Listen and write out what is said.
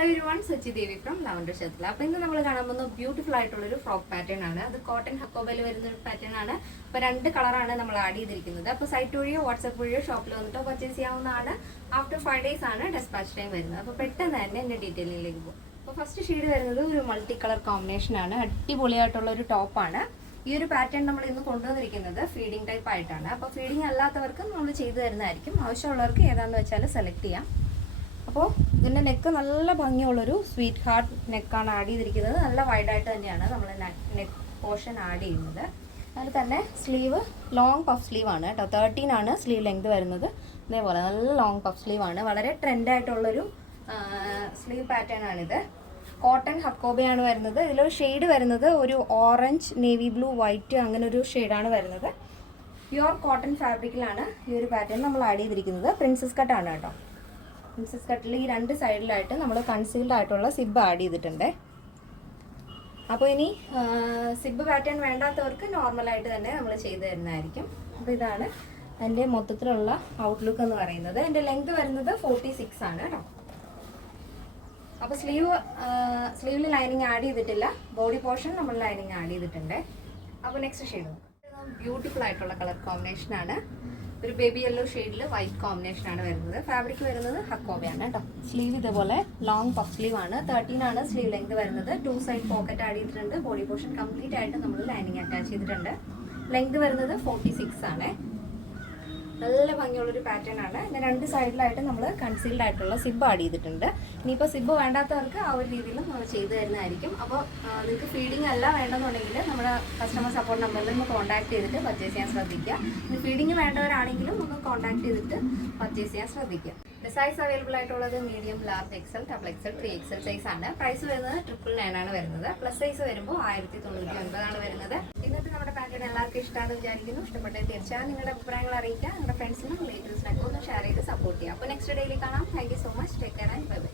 Hello everyone, Sachi Devi from Lavender Shatla. അപ്പോൾ ഇന്ന് നമ്മൾ കാണാൻ പോകുന്ന ബ്യൂട്ടിഫുൾ ആയിട്ടുള്ള ഒരു ഫ്രോക്ക് പാറ്റേൺ ആണ്. അത് കോട്ടൺ ഹക്കോബയിൽ വരുന്ന ഒരു പാറ്റേൺ ആണ്. അപ്പോൾ രണ്ട് കളറാണ് നമ്മൾ ആഡ് ചെയ്തിരിക്കുന്നത്. അപ്പോൾ സൈറ്റ് വഴിയോ വാട്സ്ആപ്പ് വഴിയോ ഷോപ്പിൽ വന്നിട്ടോ പർച്ചേസ് ചെയ്യാവുന്നതാണ്. ആഫ്റ്റർ 5 days ആണ് ഡെസ്പാച്ച് ടൈം വരുന്നത്. അപ്പോൾ പെട്ടെന്ന് തന്നെ എൻ്റെ ഡീറ്റെയിലിംഗിലേക്ക് പോകും. അപ്പോൾ ഫസ്റ്റ് ഷെയ്ഡ് വരുന്നത് ഒരു മൾട്ടി കളർ കോമ്പിനേഷൻ ആണ്. അടിപൊളിയായിട്ടുള്ള ഒരു ടോപ്പാണ്. ഈ ഒരു പാറ്റേൺ നമ്മൾ ഇന്ന് കൊണ്ടുവന്നിരിക്കുന്നത് ഫീഡിംഗ് ടൈപ്പ് ആയിട്ടാണ്. അപ്പോൾ ഫീഡിംഗ് അല്ലാത്തവർക്ക് നമ്മൾ ചെയ്തു തരുന്നതായിരിക്കും. ആവശ്യമുള്ളവർക്ക് ഏതാണെന്ന് വെച്ചാൽ സെലക്ട് ചെയ്യാം. അപ്പോൾ ഇതിൻ്റെ നെക്ക് നല്ല ഭംഗിയുള്ളൊരു സ്വീറ്റ് ഹാർട്ട് നെക്കാണ് ആഡ് ചെയ്തിരിക്കുന്നത്. നല്ല വൈഡായിട്ട് തന്നെയാണ് നമ്മൾ നെക്ക് പോർഷൻ ആഡ് ചെയ്യുന്നത്. അതിൽ തന്നെ സ്ലീവ് ലോങ് പഫ് സ്ലീവാണ് കേട്ടോ. 13 ആണ് സ്ലീവ് ലെങ്ത് വരുന്നത്. ഇതേപോലെ നല്ല ലോങ് പഫ് സ്ലീവാണ്. വളരെ ട്രെൻഡായിട്ടുള്ളൊരു സ്ലീവ് പാറ്റേൺ ആണിത്. കോട്ടൺ ഹക്കോബയാണ് വരുന്നത്. ഇതിലൊരു ഷെയ്ഡ് വരുന്നത് ഒരു ഓറഞ്ച്, നേവി ബ്ലൂ, വൈറ്റ് അങ്ങനെ ഒരു ഷെയ്ഡാണ് വരുന്നത്. പ്യുവർ കോട്ടൺ ഫാബ്രിക്കിലാണ് ഈ ഒരു പാറ്റേൺ നമ്മൾ ആഡ് ചെയ്തിരിക്കുന്നത്. പ്രിൻസസ് കട്ടാണ് കേട്ടോ. പ്രിൻസസ് കട്ടിൽ ഈ രണ്ട് സൈഡിലായിട്ട് നമ്മൾ കൺസീൽഡ് ആയിട്ടുള്ള സിബ് ആഡ് ചെയ്തിട്ടുണ്ട്. അപ്പോൾ ഇനി സിബ് പാറ്റേൺ വേണ്ടാത്തവർക്ക് നോർമലായിട്ട് തന്നെ നമ്മൾ ചെയ്തു തരുന്നതായിരിക്കും. അപ്പോൾ ഇതാണ് എൻ്റെ മൊത്തത്തിലുള്ള ഔട്ട്ലുക്ക് എന്ന് പറയുന്നത്. എൻ്റെ ലെങ്ത് വരുന്നത് 46 ആണ് കേട്ടോ. അപ്പോൾ സ്ലീവിൽ ലൈനിങ് ആഡ് ചെയ്തിട്ടില്ല. ബോഡി പോർഷൻ നമ്മൾ ലൈനിങ് ആഡ് ചെയ്തിട്ടുണ്ട്. അപ്പോൾ നെക്സ്റ്റ് ഷെയ്ഡ് ബ്യൂട്ടിഫുൾ ആയിട്ടുള്ള കളർ കോമ്പിനേഷനാണ്. ഒരു ബേബി യെല്ലോ ഷെയ്ഡിൽ വൈറ്റ് കോമ്പിനേഷനാണ് വരുന്നത്. ഫാബ്രിക് വരുന്നത് ഹക്കോബയാണ് കേട്ടോ. സ്ലീവ് ഇതേപോലെ ലോങ് പഫ് സ്ലീവ് ആണ്. 13 ആണ് സ്ലീവ് ലെങ്ത് വരുന്നത്. 2 സൈഡ് പോക്കറ്റ് ആഡ് ചെയ്തിട്ടുണ്ട്. ബോഡി പോർഷൻ കംപ്ലീറ്റ് ആയിട്ട് നമ്മൾ ലൈനിങ് അറ്റാച്ച് ചെയ്തിട്ടുണ്ട്. ലെങ്ത് വരുന്നത് 46 ആണ്. നല്ല ഭംഗിയുള്ളൊരു പാറ്റേൺ ആണ്. ഇതിന് രണ്ട് സൈഡിലായിട്ട് നമ്മൾ കൺസീൽഡ് ആയിട്ടുള്ള സിബ് ആഡ് ചെയ്തിട്ടുണ്ട്. ഇനിയിപ്പോൾ സിബ് വേണ്ടാത്തവർക്ക് ആ ഒരു രീതിയിലും നമ്മൾ ചെയ്തു തരുന്നതായിരിക്കും. അപ്പോൾ നിങ്ങൾക്ക് ഫീഡിംഗ് അല്ല വേണമെന്നുണ്ടെങ്കിൽ നമ്മുടെ കസ്റ്റമർ സപ്പോർട്ട് നമ്പറിൽ ഒന്ന് കോൺടാക്ട് ചെയ്തിട്ട് പർച്ചേസ് ചെയ്യാൻ ശ്രദ്ധിക്കുക. ഇനി ഫീഡിംഗ് വേണ്ടവരാണെങ്കിലും ഒന്ന് കോൺടാക്ട് ചെയ്തിട്ട് പർച്ചേസ് ചെയ്യാൻ ശ്രദ്ധിക്കുക. സൈസ് അവൈലബിൾ ആയിട്ടുള്ളത് medium, large, XL, double XL, 3XL size ആണ്. പ്രൈസ് വരുന്നത് 999 ആണ് വരുന്നത്. പ്ലസ് സൈസ് വരുമ്പോൾ 1099 ആണ് വരുന്നത്. ഇന്നത്തെ നമ്മുടെ പാറ്റേൺ എല്ലാവർക്കും ഇഷ്ടമാണെന്ന് വിചാരിക്കുന്നു. ഇഷ്ടപ്പെട്ടെങ്കിൽ തീർച്ചയായും നിങ്ങളുടെ അഭിപ്രായങ്ങൾ അറിയിക്കുക. നിങ്ങളുടെ ഫ്രണ്ട്സിനും റിലേറ്റീവ്സിനൊക്കെ ഒന്ന് ഷെയർ ചെയ്ത് സപ്പോർട്ട് ചെയ്യുക. അപ്പോൾ നെക്സ്റ്റ് ഡേയിൽ കാണാം. Thank you so much. Take care and bye bye.